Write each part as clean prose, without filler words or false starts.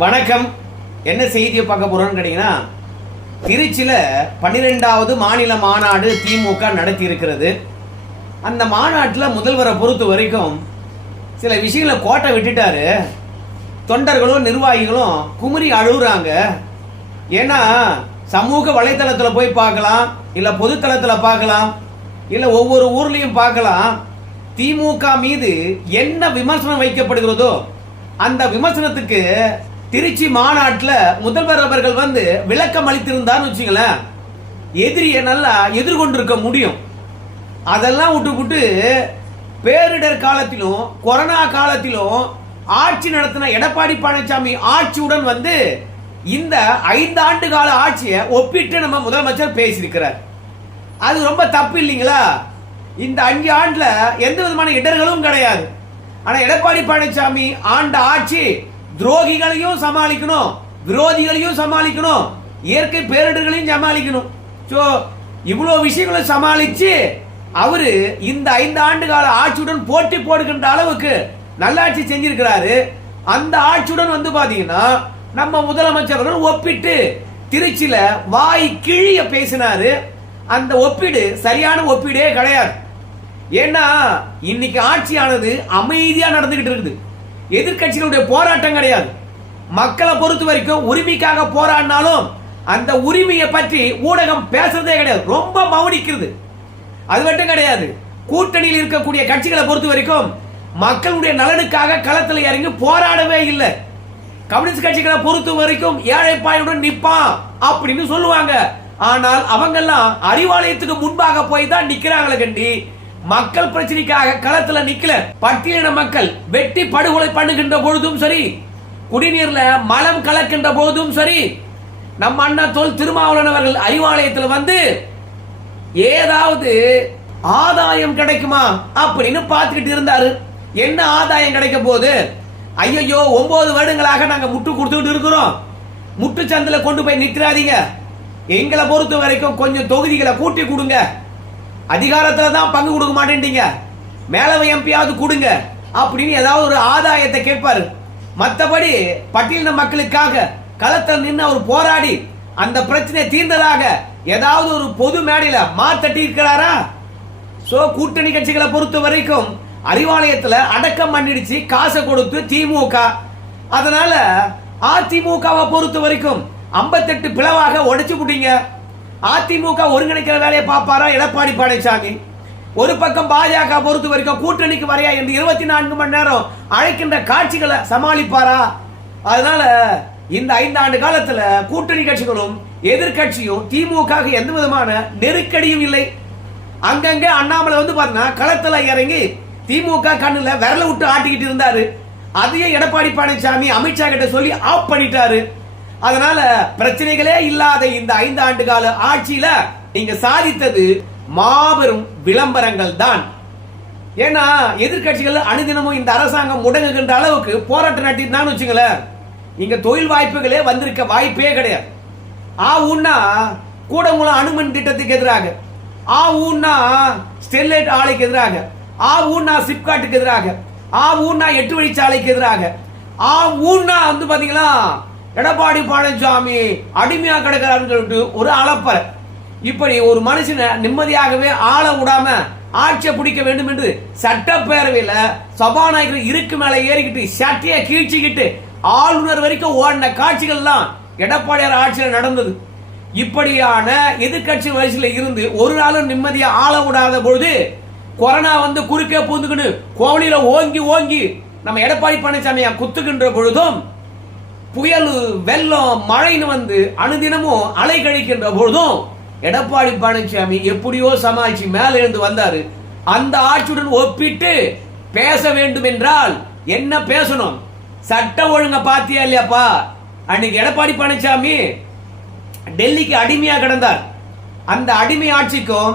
வணக்கம். என்ன செய்தியை பார்க்க போறோம்னு கேட்டீங்கன்னா, திருச்சியில் 12வது மாநில மாநாடு திமுக நடத்தி இருக்கிறது. அந்த மாநாட்டில் முதல்வரை பொறுத்த வரைக்கும் சில விஷயங்களை கோட்டை விட்டுட்டாரு. தொண்டர்களும் நிர்வாகிகளும் குமுறி அழுகுறாங்க. ஏன்னா சமூக வலைத்தளத்தில் போய் பார்க்கலாம், இல்லை பொதுத்தளத்தில் பார்க்கலாம், இல்லை ஒவ்வொரு ஊர்லேயும் பார்க்கலாம். திமுக மீது என்ன விமர்சனம் வைக்கப்படுகிறதோ அந்த விமர்சனத்துக்கு திருச்சி மாநாட்டில் முதல்வர் அவர்கள் விளக்கம் அளித்திருந்தான்னு வச்சுங்களேன், எதிரியை நல்லா எதிர்கொண்டிருக்க முடியும். அதெல்லாம் விட்டு பேரிடர் காலத்திலும் கொரோனா காலத்திலும் ஆட்சி நடத்தின எடப்பாடி பழனிசாமி ஆட்சியுடன் இந்த 5 ஆண்டு கால ஆட்சியை ஒப்பிட்டு நம்ம முதலமைச்சர் பேசியிருக்கிறார். அது ரொம்ப தப்பு இல்லைங்களா? இந்த 5 ஆண்டுல எந்த விதமான இடர்களும் கிடையாது. ஆனா எடப்பாடி பழனிசாமி ஆண்ட ஆட்சி துரோகிகளையும் சமாளிக்கணும், விரோதிகளையும் சமாளிக்கணும், இயற்கை பேரிடர்களையும் சமாளிக்கணும். இவ்வளவு விஷயங்களை சமாளிச்சு அவரு இந்த 5 ஆண்டு கால ஆட்சியுடன் போட்டி போடுகின்ற அளவுக்கு நல்லாட்சி செஞ்சிருக்கிறாரு. அந்த ஆட்சியுடன் பாத்தீங்கன்னா நம்ம முதலமைச்சர்கள் ஒப்பிட்டு திருச்சியில வாய் கிழிய பேசினாரு. அந்த ஒப்பீடு சரியான ஒப்பீடே கிடையாது. ஏன்னா இன்னைக்கு ஆட்சியானது அமைதியா நடந்துகிட்டு இருக்குது. எதிர்கட்சிகளுடைய போராட்டம் கிடையாது. மக்களை பொறுத்த வரைக்கும் உரிமைக்காக போராடினாலும் அந்த உரிமையை பற்றி ஊடகம் பேசுறதே கிடையாது, ரொம்ப மௌனிக்கிறது. அது மட்டும் கிடையாது, கூட்டணியில் இருக்கக்கூடிய கட்சிகளை பொறுத்த வரைக்கும் மக்களுடைய நலனுக்காக களத்தில் இறங்கி போராடவே இல்லை. கம்யூனிஸ்ட் கட்சிகளை பொறுத்த வரைக்கும் ஏழைப்பாயுடன் நிப்பான் அப்படின்னு சொல்லுவாங்க. ஆனால் அவங்கெல்லாம் அறிவாலயத்துக்கு முன்பாக போய் தான் நிக்கிறாங்களே கண்டி மக்கள் பிரச்சனைக்காக களத்துல நிக்கல. பட்டியலின மக்கள் வெட்டி படுகொலை பண்ணுகின்ற பொழுதும் சரி, குடிநீர்ல மலம் கலக்கின்ற போதும் சரி, நம்ம அண்ணா தொல் திருமாவளவன் அவர்கள் அறிவாலயத்தில் ஏதாவது ஆதாயம் கிடைக்குமா அப்படின்னு பார்த்துக்கிட்டு இருந்தாரு. என்ன ஆதாயம் கிடைக்க போகுது? ஐயோ 9 வருடங்களாக நாங்க முட்டு கொடுத்துட்டு இருக்கிறோம், முட்டு சந்தில கொண்டு போய் நிற்கிறாதீங்க, எங்களை பொறுத்த வரைக்கும் கொஞ்சம் தொகுதிகளை கூட்டி கொடுங்க, அதிகாரத்துல தான் பங்கு கொடுக்க மாட்டேன்ட்டீங்க, மேலவை எம்பியாவது கொடுங்க அப்படின்னு ஏதாவது ஒரு ஆதாயத்தை கேட்பாரு. மற்றபடி பட்டியலின மக்களுக்காக களத்தில் நின்று அவர் போராடி அந்த பிரச்சனை தீர்ந்ததாக ஏதாவது ஒரு பொது மேடையில மாத்தட்டி இருக்கிறாரா? கூட்டணி கட்சிகளை பொறுத்த வரைக்கும் அறிவாலயத்துல அடக்கம் பண்ணிடுச்சு காசை கொடுத்து திமுக. அதனால அதிமுகவை பொறுத்த வரைக்கும் 58 பிளவாக உடைச்சு விட்டீங்க. அதிமுக ஒருங்கிணைக்கிற வேலையை பார்ப்பாரா எடப்பாடி பழனிசாமி? ஒரு பக்கம் பாஜக பொறுத்த வரைக்கும் கூட்டணிக்கு வரையா என்று 24 மணி நேரம் அழைக்கின்ற காட்சிகளை சமாளிப்பாரா? அதனால இந்த 5 ஆண்டு காலத்துல கூட்டணி கட்சிகளும் எதிர்கட்சியும் திமுக எந்த விதமான நெருக்கடியும் இல்லை. அங்கங்க அண்ணாமலை பாத்தீங்கன்னா களத்துல இறங்கி திமுக கண்ணுல விரல விட்டு ஆட்டிக்கிட்டு இருந்தாரு. அதையும் எடப்பாடி பழனிசாமி அமித்ஷா கிட்ட சொல்லி ஆஃப் பண்ணிட்டாரு. அதனால பிரச்சனைகளே இல்லாத இந்த 5 ஆண்டு கால ஆட்சியில நீங்க சாதித்தது மாபெரும் விளம்பரங்கள் தான். ஏன்னா எதிர்கட்சிகள் அனுதினமும் இந்த அரசாங்கம் முடங்குகின்ற அளவுக்கு போராட்டம் நடத்திட்டு வச்சுங்களேன், இங்க தொழில் வாய்ப்புகளே வந்திருக்க வாய்ப்பே கிடையாது. ஊன்னா கூடங்குளம் அணுமின் திட்டத்துக்கு எதிராக, ஊன்னா ஸ்டெர்லைட் ஆலைக்கு எதிராக, ஊன்னா சிப்காட்டுக்கு எதிராக, ஊன்னா 8 வழிச்சாலைக்கு எதிராக, ஊன்னா பாத்தீங்களா எடப்பாடி பழனிசாமி அடிமையா கிடக்கிறான்னு சொல்லிட்டு ஒரு அலப்பற. இப்படி ஒரு மனுஷனை நிம்மதியாகவே ஆள விடாம ஆட்சியை பிடிக்க வேண்டும் என்று சட்டப்பேரவையில சபாநாயகர் இருக்கு மேல ஏறிக்கிட்டு சட்டையை கீழ்ச்சிக்கிட்டு ஆளுநர் வரைக்கும் ஓடின காட்சிகள் எல்லாம் எடப்பாடியார் ஆட்சியில் நடந்தது. இப்படியான எதிர்கட்சி வரிசையில இருந்து ஒரு நாளும் நிம்மதியா ஆள விடாத பொழுது கொரோனா குறுக்கே பூந்துக்கிட்டு கோவலியில ஓங்கி ஓங்கி நம்ம எடப்பாடி பழனிசாமியா குத்துக்கின்ற பொழுதும், புயல் வெள்ளம் மழைன்னு அனுதினமும் அலை கழிக்கின்ற பொழுதும் எடப்பாடி பழனிசாமி எப்படியோ சமாளிச்சு மேல இருந்து வந்தாரு. அந்த ஆட்சியுடன் ஒப்பிட்டு பேச வேண்டும் என்றால் என்ன பேசணும்? சட்ட ஒழுங்க பாத்தியா இல்லையாப்பா? அன்னைக்கு எடப்பாடி பழனிசாமி டெல்லிக்கு அடிமையா கிடந்தார். அந்த அடிமை ஆட்சிக்கும்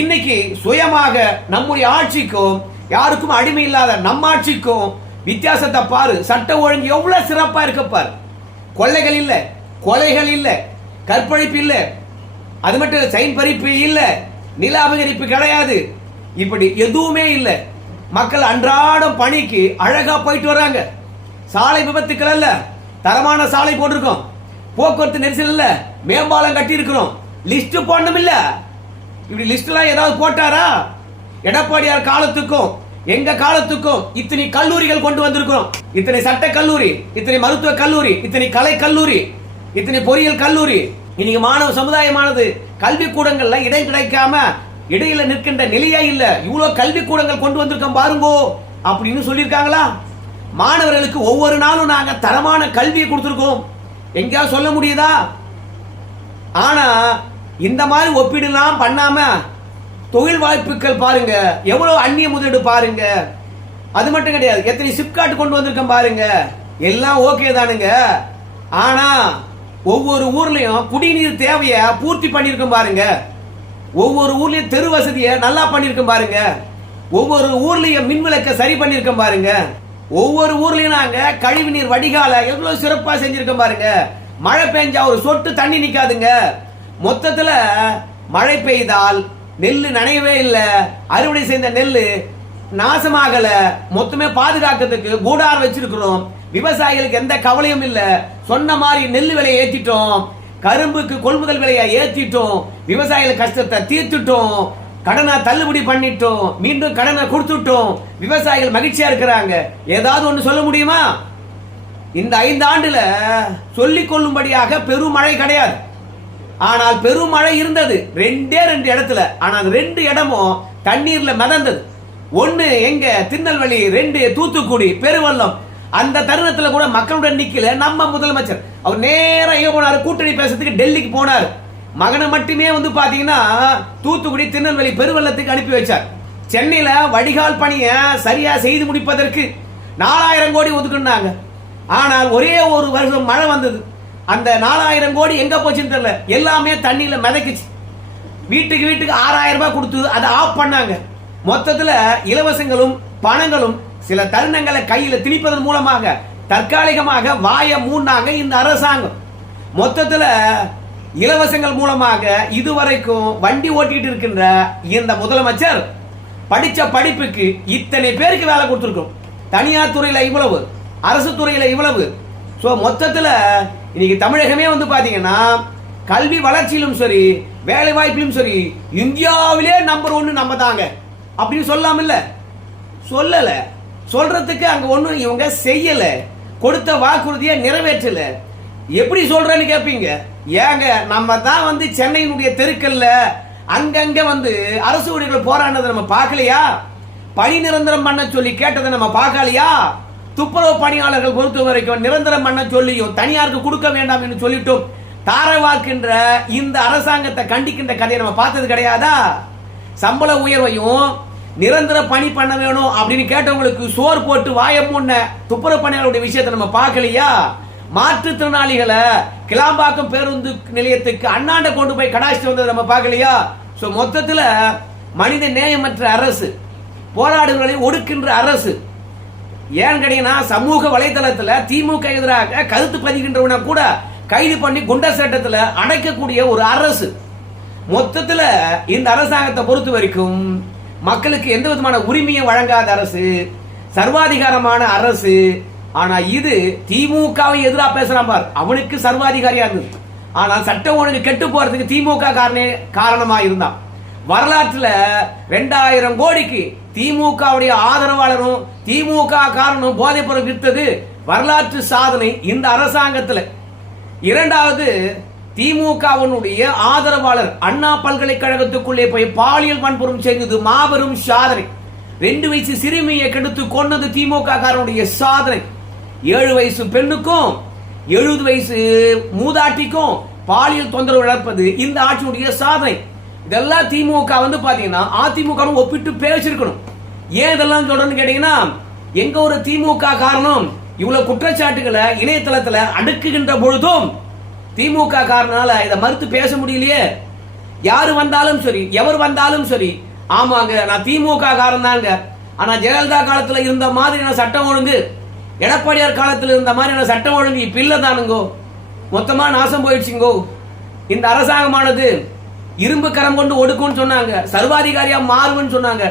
இன்னைக்கு சுயமாக நம்முடைய ஆட்சிக்கும் யாருக்கும் அடிமை இல்லாத நம்ம ஆட்சிக்கும் வித்தியாசத்தை பாரு. சட்ட ஒழுங்கு எவ்வளவு சிறப்பா இருக்க பாரு. கொள்ளைகள் இல்ல, கொலைகள் இல்ல, கற்பழிப்பு இல்ல, அது மட்டும் சைன் பறிப்பு இல்ல, நில அபகரிப்பு கிடையாது, இப்படி எதுவுமே இல்ல. மக்கள் அன்றாடம் பணிக்கு அழகா போயிட்டு வராங்க. சாலை விபத்துக்கள் அல்ல, தரமான சாலை போட்டிருக்கோம், போக்குவரத்து நெரிசல் இல்ல, மேம்பாலம் கட்டி இருக்கிறோம், லிஸ்ட் போடணும் இல்ல. இப்படி லிஸ்ட் எல்லாம் ஏதாவது போட்டாரா? எடப்பாடியார் காலத்துக்கும் எங்க காலத்துக்கும் இத்தனை கல்லூரிகள் கொண்டு வந்திருக்கிறோம். இத்தனை சட்ட கல்லூரி, இத்தனை மருத்துவ கல்லூரி, இத்தனை கலை கல்லூரி, இத்தனை பொறியியல் கல்லூரி. இன்னைக்கு மாணவ சமுதாயமானது கல்வி கூடங்கள்ல இடம் கிடைக்காம இடையில நிற்கின்ற நிலையா இல்ல. இவ்வளவு கல்வி கூடங்கள் கொண்டு வந்திருக்கோம் பாருங்கோ அப்படின்னு சொல்லியிருக்காங்களா? மாணவர்களுக்கு ஒவ்வொரு நாளும் நாங்க தரமான கல்வியை கொடுத்திருக்கோம். எங்கேயா சொல்ல முடியுதா? ஆனா இந்த மாதிரி ஒப்பீடுலாம் பண்ணாம தொழில் வாய்ப்புகள் பாருங்க, எவ்வளவு அந்நிய முதலீடு பாருங்க. அது மட்டும் கிடையாது, எத்தனை சிப்காட் கொண்டு வந்திருக்கோம் பாருங்க. எல்லாம் ஓகே தானுங்க. ஆனா ஒவ்வொரு ஊர்லயும் குடிநீர் தேவையை பூர்த்தி பண்ணிருக்கோம் பாருங்க. ஒவ்வொரு ஊர்லயும் தெரு வசதியை நல்லா பண்ணிருக்கோம் பாருங்க. ஒவ்வொரு ஊர்லயும் மின் விளக்க சரி பண்ணிருக்கோம் பாருங்க. ஒவ்வொரு ஊர்லயும் நாங்க கழிவு நீர் வடிகால எவ்வளவு சிறப்பா செஞ்சிருக்கோம் பாருங்க. மழை பெஞ்சா ஒரு சொட்டு தண்ணி நிக்காதுங்க. மொத்தத்துல மழை பெய்தால் நெல்லு நனையவே இல்ல, அறுவடை செய்த நெல்லு நாசமாகல, மொத்தமே பாதுகாக்கிறதுக்கு கூடாரம் வச்சிருக்கிறோம். விவசாயிகளுக்கு எந்த கவலையும் இல்ல. சொன்ன மாதிரி நெல்லு விலையை ஏத்திட்டோம், கரும்புக்கு கொள்முதல் விலையை ஏத்திட்டோம், விவசாயிகள் கஷ்டத்தை தீர்த்துட்டோம், கடனை தள்ளுபடி பண்ணிட்டோம், மீண்டும் கடனை கொடுத்துட்டோம். விவசாயிகள் மகிழ்ச்சியா இருக்கிறாங்க. ஏதாவது ஒன்று சொல்ல முடியுமா? இந்த 5 ஆண்டுல சொல்லிக் கொள்ளும்படியாக பெருமழை கிடையாது. ஆனால் பெருமழை இருந்தது 2 இடத்துல. ஆனால் 2 இடமும் தண்ணீர்ல மிதந்தது. ஒன்னு எங்க திருநெல்வேலி, 2 தூத்துக்குடி பெருவெள்ளம். அந்த தருணத்துல கூட மக்களுடன் நிக்கல நம்ம முதலமைச்சர். அவர் நேரா எங்க போனாரு? கூட்டணி பேசுறதுக்கு டெல்லிக்கு போனார். மகனை மட்டுமே பாத்தீங்கன்னா தூத்துக்குடி திருநெல்வேலி பெருவெள்ளத்துக்கு அனுப்பி வச்சார். சென்னையில வடிகால் பணியை சரியா செய்து முடிப்பதற்கு 4000 கோடி ஒதுக்குனாங்க. ஆனால் ஒரே ஒரு வருஷம் மழை வந்தது. அந்த 4000 கோடி எங்க போச்சுன்னு தெரியல, எல்லாமே தண்ணியில மிதக்குச்சு. வீட்டுக்கு 6000 ரூபாய் கொடுத்து அதை ஆஃப் பண்ணாங்க. மொத்தத்துல இலவசங்களும் பணங்களும் சில தருணங்களை கையில திணிப்பதன் மூலமாக தற்காலிகமாக வாய மூடினாங்க இந்த அரசாங்கம். மொத்தத்துல இலவசங்கள் மூலமாக இதுவரைக்கும் வண்டி ஓட்டிட்டு இருக்கின்ற இந்த முதலமைச்சர் படிச்ச படிப்புக்கு இத்தனை பேருக்கு வேலை கொடுத்திருக்கும். தனியார் துறையில இவ்வளவு, அரசு துறையில இவ்வளவு. மொத்தத்துல இன்னைக்கு தமிழகமே பாத்தீங்கன்னா கல்வி வளர்ச்சியிலும் சரி, வேலை வாய்ப்பிலும் சரி, இந்தியாவிலே நம்பர் 1 நம்ம தாங்க அப்படின்னு சொல்லாமல்ல. சொல்லல, சொல்றதுக்கு அங்க ஒண்ணும் இவங்க செய்யல, கொடுத்த வாக்குறுதியை நிறைவேற்றல. எப்படி சொல்றேன்னு கேட்பீங்க. ஏங்க நம்ம தான் சென்னையினுடைய தெருக்கல்ல அங்கங்க அரசு ஊழியர்கள் போராடினதை நம்ம பார்க்கலையா? பணி நிரந்தரம் பண்ண சொல்லி கேட்டதை நம்ம பார்க்கலையா? துப்புரவு பணியாளர்கள் பொறுத்த வரைக்கும் நிரந்தரம் பண்ண சொல்லியும் தனியாருக்கு கொடுக்க வேண்டாம் என்று சொல்லிட்டும் தாரவாக்கின்ற இந்த அரசாங்கத்தை கண்டிக்கின்ற கதையை நம்ம பார்த்தது கிடையாதா? சம்பள உயர்வையும் நிரந்தர பணி பண்ண வேணும் அப்படின்னு கேட்டவங்களுக்கு சோறு போட்டு வாயம் முன்ன துப்புரவு பணியாளருடைய விஷயத்தை நம்ம பார்க்கலையா? மாற்றுத்திறனாளிகளை கிளாம்பாக்கம் பேருந்து நிலையத்துக்கு அண்ணாண்ட கொண்டு போய் கடாச்சிட்டு வந்ததை நம்ம பார்க்கலையா? மொத்தத்துல மனித நேயமற்ற அரசு, போராடுகளை ஒடுக்கின்ற அரசு. ஏன் கேட்டீங்கன்னா சமூக வலைதளத்துல திமுக எதிராக கருத்து பதிகின்றவன கூட கைது பண்ணி குண்டர் சட்டத்துல அடைக்கக்கூடிய ஒரு அரசு. மொத்தத்துல இந்த அரசாங்கத்தை பொறுத்த வரைக்கும் மக்களுக்கு எந்த விதமான உரிமையை வழங்காத அரசு, சர்வாதிகாரமான அரசு. ஆனா இது திமுகவை எதிராக பேசுறான் பார், அவனுக்கு சர்வாதிகாரியா இருந்தது. ஆனால் சட்டம் ஒழுங்கு கெட்டு போறதுக்கு திமுக காரணமா இருந்தான். வரலாற்றுல 2000 கோடிக்கு திமுகவுடைய ஆதரவாளரும் திமுக காரணம் போதைப் பொருள் விற்றது வரலாற்று சாதனை இந்த அரசாங்கத்தில். இரண்டாவது, திமுகவினுடைய ஆதரவாளர் அண்ணா பல்கலைக்கழகத்துக்குள்ளே போய் பாலியல் வன்புறம் செய்தது மாபெரும் சாதனை. 2 வயசு சிறுமியை கெடுத்து கொண்டது திமுக காரனுடைய சாதனை. 7 வயசு பெண்ணுக்கும் 70 வயசு மூதாட்டிக்கும் பாலியல் தொந்தரவு இழப்பது இந்த ஆட்சியுடைய சாதனை. இதெல்லாம் திமுக பாத்தீங்கன்னா அதிமுக ஒப்பிட்டு பேசிருக்கணும். ஏன் இதெல்லாம் சொல்றேன்னு கேட்டீங்கன்னா, எங்க ஒரு திமுக காரணம் இவ்வளவு குற்றச்சாட்டுகளை இணையதளத்துல அடுக்குகின்ற பொழுதும் திமுக காரணால இதை மறுத்து பேச முடியலையே. யாரு வந்தாலும் சரி, எவர் வந்தாலும் சரி, ஆமாங்க நான் திமுக காரணம் தாங்க, ஆனா ஜெயலலிதா காலத்துல இருந்த மாதிரியான சட்டம் ஒழுங்கு, எடப்பாடியார் காலத்துல இருந்த மாதிரியான சட்டம் ஒழுங்கு இப்ப இல்ல தானுங்கோ, மொத்தமா நாசம் போயிடுச்சுங்கோ. இந்த அரசாங்கமானது இரும்பு கரம் கொண்டு ஒடுக்கும்னு சொன்னாங்க, சர்வாதிகாரியா மாறும்னு சொன்னாங்க.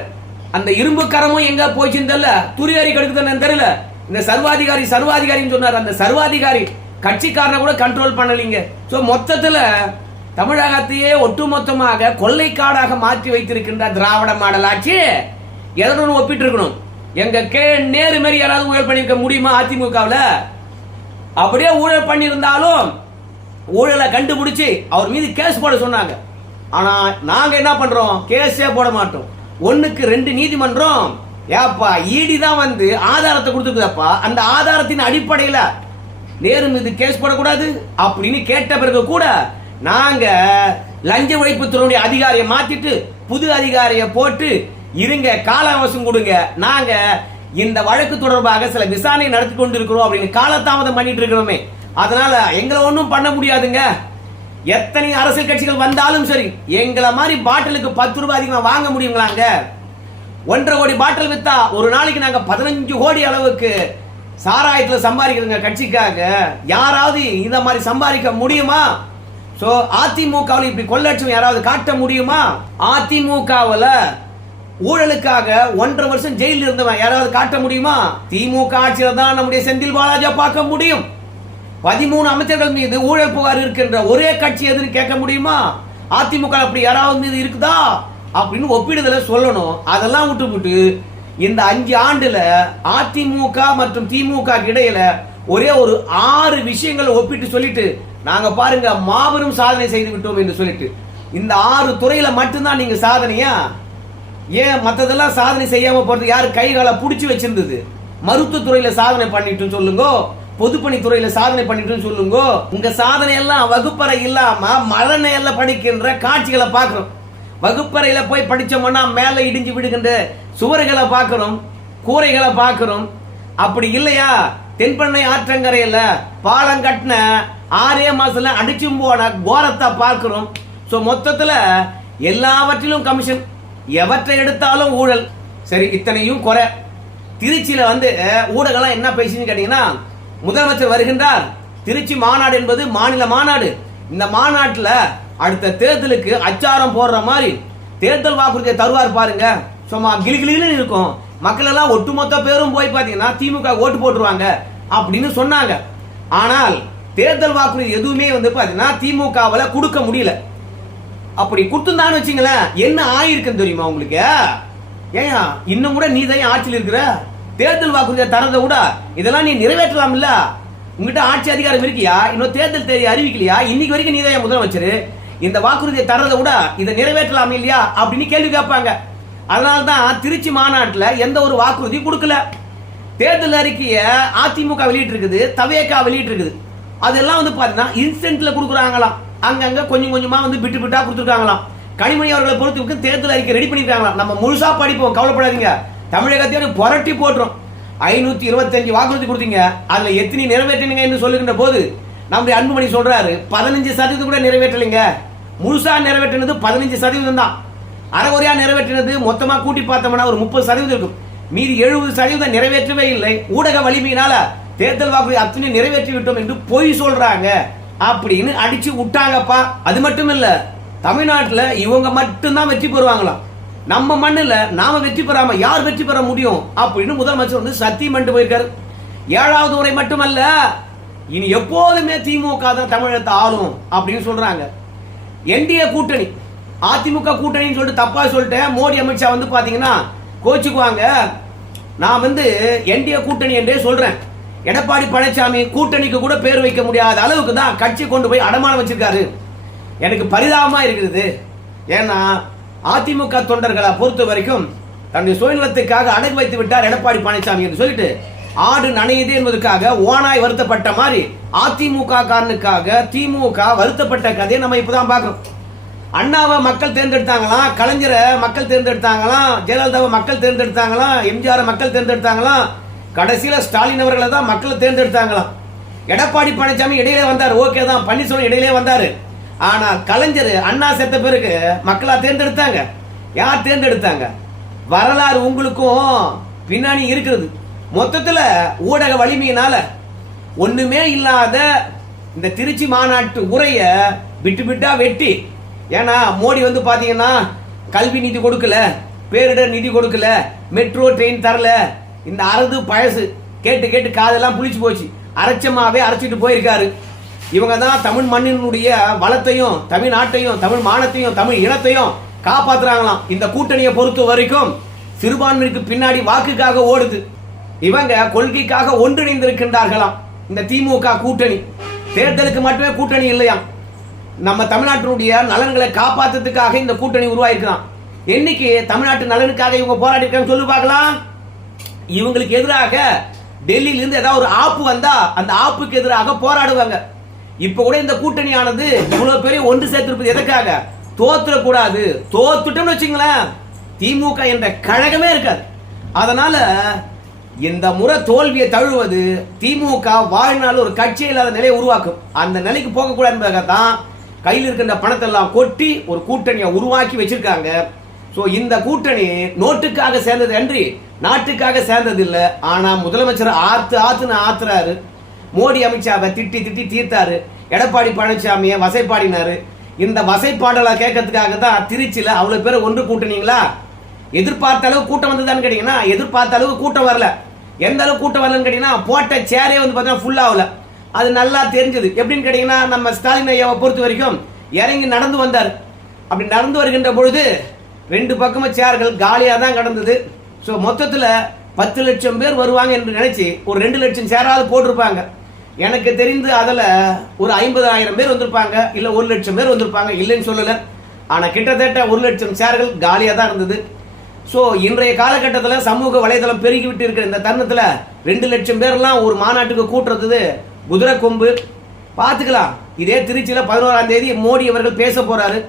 அந்த இரும்பு கரமும் எங்க போச்சுன்னு தெரியல, துரியறி கெடுக்குதுன்னு தெரியல. இந்த சர்வாதிகாரின்னு சொன்னார். அந்த சர்வாதிகாரி கட்சிக்காரனை கூட கண்ட்ரோல் பண்ணலீங்க. சோ மொத்தத்துல தமிழகத்தையே ஒட்டுமொத்தமாக கொள்ளைக்காடாக மாற்றி வைத்திருக்கின்ற திராவிட மாடல் ஆட்சி எதனுடன் ஒப்பிட்டு இருக்கணும்? எங்க கே நேரு மாரி யாராவது ஊழல் பண்ணிருக்க முடியுமா? அதிமுகவில் அப்படியே ஊழல் பண்ணியிருந்தாலும் ஊழலை கண்டுபிடிச்சு அவர் மீது கேஸ் போட சொன்னாங்க. ஆனா நாங்க என்ன பண்றோம்? கேஸே போட மாட்டோம். 1க்கு 2 நீதிமன்றம் ஏப்பா ஈடி தான் வந்து ஆதாரத்தை கொடுத்துருக்குதப்பா, அந்த ஆதாரத்தின் அடிப்படையில நேரு மீது கேஸ் போடக்கூடாது அப்படின்னு கேட்ட பிறகு கூட நாங்க லஞ்ச ஒழிப்புத்துறையுடைய அதிகாரியை மாத்திட்டு புது அதிகாரியை போட்டு இருங்க, கால அவகாசம் கொடுங்க, நாங்க இந்த வழக்கு தொடர்பாக சில விசாரணை நடத்தி கொண்டிருக்கிறோம் அப்படின்னு காலதாமதம் பண்ணிட்டு இருக்கிறோமே. அதனால எங்களை ஒன்றும் பண்ண முடியாதுங்க. எத்தனை அரசியல் கட்சிகள் வந்தாலும் சரி, எங்களை மாதிரி பாட்டிலுக்கு 10 ரூபாய் அதிகமா வாங்க முடியுங்களாங்க? 1.5 கோடி பாட்டில் வித்தா ஒரு நாளைக்கு நாங்க 15 கோடி அளவுக்கு சாராயத்துல சம்பாதிக்கிறோங்க கட்சிக்காக. யாராவது இந்த மாதிரி சம்பாதிக்க முடியுமா? சோ அதிமுகவில் இப்படி கொள்ளட்சம் யாராவது காட்ட முடியுமா? அதிமுகவில் ஊழலுக்காக 1.5 வருஷம் ஜெயிலில் இருந்தவன் யாராவது காட்ட முடியுமா? திமுக ஆட்சியில் தான் நம்முடைய செந்தில் பாலாஜியை பார்க்க முடியும். 13 அமைச்சர்கள் மீது ஊழல் புகார் இருக்கின்ற ஒரே கட்சி எதுன்னு கேட்க முடியுமா? அதிமுக அப்படி யாராவது மீது இருக்குதா அப்படின்னு ஒப்பிடுதல சொல்லணும். அதெல்லாம் விட்டு இந்த 5 ஆண்டுல அதிமுக மற்றும் திமுக இடையில ஒரே ஒரு 6 விஷயங்களை ஒப்பிட்டு சொல்லிட்டு நாங்க பாருங்க மாபெரும் சாதனை செய்து விட்டோம் என்று சொல்லிட்டு, இந்த 6 துறையில மட்டும்தான் நீங்க சாதனையா? ஏன் மற்றதெல்லாம் சாதனை செய்யாம போறது? யாரு கை கால புடிச்சு வச்சிருந்தது? மருத்துவத்துறையில சாதனை பண்ணிட்டு சொல்லுங்க, பொதுப்பணித்துறையில சாதனை பண்ணிட்டு சொல்லுங்க. உங்க சாதனை எல்லாம் வகுப்பறை இல்லாம மரண படிக்கின்ற காட்சிகளை பார்க்கிறோம். வகுப்பறையில போய் படிச்சோம்னா மேல இடிஞ்சு விடுகின்ற சுவர்களை பார்க்கிறோம், கூரைகளை பார்க்கிறோம். அப்படி இல்லையா தென்பண்ணை ஆற்றங்கரையில பாலம் கட்டின 6 மாசத்துல அடிச்சும் போன கோரத்தை பார்க்கிறோம். சோ மொத்தத்துல எல்லாவற்றிலும் கமிஷன், எவற்றை எடுத்தாலும் ஊழல். சரி, இத்தனையும் குறை. திருச்சியில வந்து ஊடகம் என்ன பேசுன்னு கேட்டீங்கன்னா, முதலமைச்சர் வருகின்றார், திருச்சி மாநாடு என்பது மாநில மாநாடு. இந்த மாநாட்டில் அடுத்த தேர்தலுக்கு அச்சாரம் போடுற மாதிரி தேர்தல் வாக்குறுதியை தருவார் பாருங்க. சும்மா கிளிகிளின்னு இருக்கும். மக்கள் எல்லாம் ஒட்டுமொத்த பேரும் போய் பார்த்தீங்கன்னா திமுக ஓட்டு போட்டுருவாங்க அப்படின்னு சொன்னாங்க. ஆனால் தேர்தல் வாக்குறுதி எதுவுமே வந்து பார்த்தீங்கன்னா திமுகவில் கொடுக்க முடியல. அப்படி கொடுத்துருந்தான்னு வச்சுங்களேன், என்ன ஆயிருக்குன்னு தெரியுமா உங்களுக்கு? ஏன் இன்னும் கூட நீ தான் ஆட்சியில் இருக்கிற? தேர்தல் வாக்குறுதியை தரதை விட இதெல்லாம் நீ நிறைவேற்றலாம் இல்ல? உங்ககிட்ட ஆட்சி அதிகாரம் இருக்கியா? இன்னும் தேர்தல் தேதி அறிவிக்கலையா? இன்னைக்கு வரைக்கும் நீ தான் முதலமைச்சர். இந்த வாக்குறுதியை தரதை விட இதை நிறைவேற்றலாம் இல்லையா அப்படின்னு கேள்வி கேட்பாங்க. அதனால்தான் திருச்சி மாநாட்டில் எந்த ஒரு வாக்குறுதி கொடுக்கல. தேர்தல் அறிக்கையை அதிமுக வெளியிட்டு இருக்குது, தவேகா வெளியிட்டு இருக்குது. அதெல்லாம் வந்து பாத்தீங்கன்னா இன்ஸ்டன்ட்ல கொடுக்குறாங்களாம். அங்கங்க கொஞ்சம் கொஞ்சமா வந்து பிட்டு பிட்டா கொடுத்துருக்காங்களாம். கனிமொழி அவர்களை பொறுத்தவரைக்கும் தேர்தல் அறிக்கை ரெடி பண்ணிருக்காங்களாம். நம்ம முழுசா படிப்போம், கவலைப்படாதீங்க. தமிழகத்தையே புரட்டி போட்டுரும். 525 வாக்குறுதி கொடுத்தீங்க, அதுல எத்தனை நிறைவேற்றினீங்க என்று சொல்லுகின்ற போது நம்முடைய அன்புமணி சொல்றாரு 15% கூட நிறைவேற்றலைங்க. முழுசா நிறைவேற்றினது 15% தான். அரைகுறையா நிறைவேற்றினது மொத்தமா கூட்டி பார்த்தோம்னா ஒரு 30% இருக்கும். மீதி 70% நிறைவேற்றவே இல்லை. ஊடக வலிமையினால தேர்தல் வாக்குறுதி அத்தனை நிறைவேற்றி விட்டோம் என்று பொய் சொல்றாங்க அப்படின்னு அடிச்சு விட்டாங்கப்பா. அது மட்டும் இல்ல, தமிழ்நாட்டில் இவங்க மட்டும்தான் வெற்றி பெறுவாங்களாம். நம்ம மண்ணில் நாம வெற்றி பெறாம யார் வெற்றி பெற முடியும் அப்படின்னு முதலமைச்சர் வந்து சத்தியம் பண்ணிட்டு போயிருக்காரு. 7வது முறை மட்டுமல்ல, இனி எப்போதுமே திமுக தான் தமிழகத்தை ஆளும் அப்படின்னு சொல்றாங்க. என்டிஏ கூட்டணி, அதிமுக கூட்டணின்னு சொல்லிட்டு தப்பா சொல்லிட்டேன். மோடி அமித்ஷா வந்து பாத்தீங்கன்னா கோச்சுக்குவாங்க. நான் வந்து என்டிஏ கூட்டணி என்றே சொல்றேன். எடப்பாடி பழனிசாமி கூட்டணிக்கு கூட பேர் வைக்க முடியாத அளவுக்கு தான் கட்சி கொண்டு போய் அடமானம் வச்சிருக்காரு. எனக்கு பரிதாபமா இருக்குது. ஏன்னா அதிமுக தொண்டர்களை பொறுத்த வரைக்கும் தன்னுடைய சுயநலத்துக்காக அடகு வைத்து விட்டார் எடப்பாடி பழனிசாமி என்று சொல்லிட்டு, ஆடு நனையுது என்பதற்காக ஓனாய் வருத்தப்பட்ட மாதிரி அதிமுக காரனுக்காக திமுக வருத்தப்பட்ட கதையை நம்ம இப்பதான் பார்க்கிறோம். அண்ணாவை மக்கள் தேர்ந்தெடுத்தாங்களாம், கலைஞரை மக்கள் தேர்ந்தெடுத்தாங்களாம், ஜெயலலிதாவை மக்கள் தேர்ந்தெடுத்தாங்களாம், எம்ஜிஆர் மக்கள் தேர்ந்தெடுத்தாங்களாம், கடைசியில ஸ்டாலின் அவர்களை தான் மக்கள் தேர்ந்தெடுத்தாங்களாம். எடப்பாடி பழனிசாமி இடையிலே வந்தார், ஓகே தான். பன்னீர்செல்வம் இடையிலே வந்தாரு. ஆனா கலைஞர் அண்ணா செத்த பிறகு மக்களா தேர்ந்தெடுத்தாங்க. யார் தேர்ந்தெடுத்தாங்க? வரலாறு உங்களுக்கும் பின்னாடி இருக்கிறது. மொத்தத்துல ஊடக வலிமையினால ஒண்ணுமே இல்லாத இந்த திருச்சி மாநாட்டு உரைய விட்டு விட்டா வெட்டி. ஏன்னா மோடி வந்து பாத்தீங்கன்னா கல்வி நிதி கொடுக்கல, பேரிடர் நிதி கொடுக்கல, மெட்ரோ ட்ரெயின் தரல, இந்த அரது பழசு கேட்டு கேட்டு காதெல்லாம் புளிச்சு போச்சு. அரைச்சமாவே அரைச்சிட்டு போயிருக்காரு. இவங்க தான் தமிழ் மண்ணினுடைய வளத்தையும் தமிழ்நாட்டையும் தமிழ் மானத்தையும் தமிழ் இனத்தையும் காப்பாத்துறாங்களாம். இந்த கூட்டணியை பொறுத்த வரைக்கும் சிறுபான்மைக்கு பின்னாடி வாக்குக்காக ஓடுது. இவங்க கொள்கைக்காக ஒன்றிணைந்திருக்கின்றார்களாம். இந்த திமுக கூட்டணி தேர்தலுக்கு மட்டுமே கூட்டணி இல்லையாம், நம்ம தமிழ்நாட்டினுடைய நலன்களை காப்பாத்துறதுக்காக இந்த கூட்டணி உருவாயிருக்கலாம். என்னைக்கு தமிழ்நாட்டு நலனுக்காக இவங்க போராடி இருக்காங்க சொல்லு பார்க்கலாம். இவங்களுக்கு எதிராக டெல்லியில இருந்து ஏதாவது ஒரு ஆப்பு வந்தா அந்த ஆப்புக்கு எதிராக போராடுவாங்க. இப்ப கூட இந்த கூட்டணியானது இவ்வளவு பேரை ஒன்று சேர்த்திருப்பது எதற்காக? தோத்துடக்கூடாது. தோத்துட்டோம்னு வச்சுங்களேன் திமுக என்ற கழகமே இருக்காது. அதனால இந்த முறை தோல்வியை தழுவது திமுக வாழ்நாள் ஒரு கட்சி இல்லாத நிலையை உருவாக்கும். அந்த நிலைக்கு போகக்கூடாது என்பதற்காக கையில் இருக்கின்ற பணத்தை எல்லாம் கொட்டி ஒரு கூட்டணியை உருவாக்கி வச்சிருக்காங்க. சோ இந்த கூட்டணி நோட்டுக்காக சேர்ந்தது அன்றி நாட்டுக்காக சேர்ந்தது இல்லை. ஆனா முதலமைச்சர் ஆத்துன்னு ஆத்துறாரு. மோடி அமித்ஷாவை திட்டி திட்டி தீர்த்தாரு. எடப்பாடி பழனிசாமியை வசைப்பாடினாரு. இந்த வசைப்பாடலை கேட்கறதுக்காக தான் திருச்சியில அவ்வளவு பேர் ஒன்று கூட்டணிங்களா? எதிர்பார்த்த அளவு கூட்டம் வந்ததுன்னு கேட்டீங்கன்னா எதிர்பார்த்த அளவு கூட்டம் வரல. எந்த அளவு கூட்டம் வரலன்னு கேட்டீங்கன்னா போட்ட சேரே வந்து பார்த்தீங்கன்னா ஃபுல் ஆகல. அது நல்லா தெரிஞ்சது. எப்படின்னு கேட்டீங்கன்னா நம்ம ஸ்டாலின் ஐயாவை பொறுத்த வரைக்கும் இறங்கி நடந்து வந்தார். அப்படி நடந்து வருகின்ற பொழுது ரெண்டு பக்கமும் சேர்கள் காலியாக தான் கிடந்தது. ஸோ மொத்தத்தில் 10 லட்சம் பேர் வருவாங்க என்று நினைச்சு ஒரு 2 லட்சம் சேராவது போட்டிருப்பாங்க. எனக்கு தெரிந்து அதில் ஒரு 50,000 பேர் வந்திருப்பாங்க, இல்லை 1 லட்சம் பேர் வந்திருப்பாங்க, இல்லைன்னு சொல்லலை. ஆனால் கிட்டத்தட்ட 1 லட்சம் சேர்கள் காலியாக தான் இருந்தது. ஸோ இன்றைய காலகட்டத்தில் சமூக வலைதளம் பெருகிவிட்டு இருக்கிற இந்த தருணத்தில் 2 லட்சம் பேர்லாம் ஒரு மாநாட்டுக்கு கூட்டுறது குதிரை கொம்பு. பார்த்துக்கலாம். இதே திருச்சியில் 11ஆம் தேதி மோடி அவர்கள் பேச போறாரு.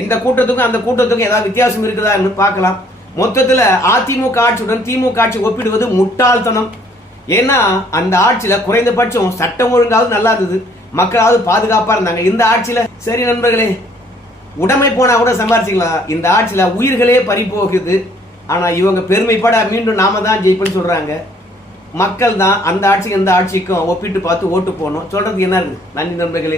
இந்த கூட்டத்துக்கும் அந்த கூட்டத்துக்கும் ஏதாவது வித்தியாசம் இருக்குதா என்று பார்க்கலாம். மொத்தத்தில் அதிமுக ஆட்சியுடன் திமுக ஆட்சி ஒப்பிடுவது முட்டாள்தனம். ஏன்னா அந்த ஆட்சியில குறைந்தபட்சம் சட்டம் ஒழுங்காவது நல்லா இருந்தது, மக்களாவது பாதுகாப்பா இருந்தாங்க. இந்த ஆட்சியில சரி நண்பர்களே, உடைமை போனா கூட சம்பாரிச்சிக்கலாம். இந்த ஆட்சியில உயிர்களே பறி போகுது. ஆனா இவங்க பெருமைப்பட மீண்டும் நாம தான் ஜெயிப்பன்னு சொல்றாங்க. மக்கள் தான் அந்த ஆட்சிக்கு இந்த ஆட்சிக்கும் ஒப்பிட்டு பார்த்து ஓட்டு போடணும். சொல்றதுக்கு என்ன இருக்கு? நன்றி நண்பர்களே.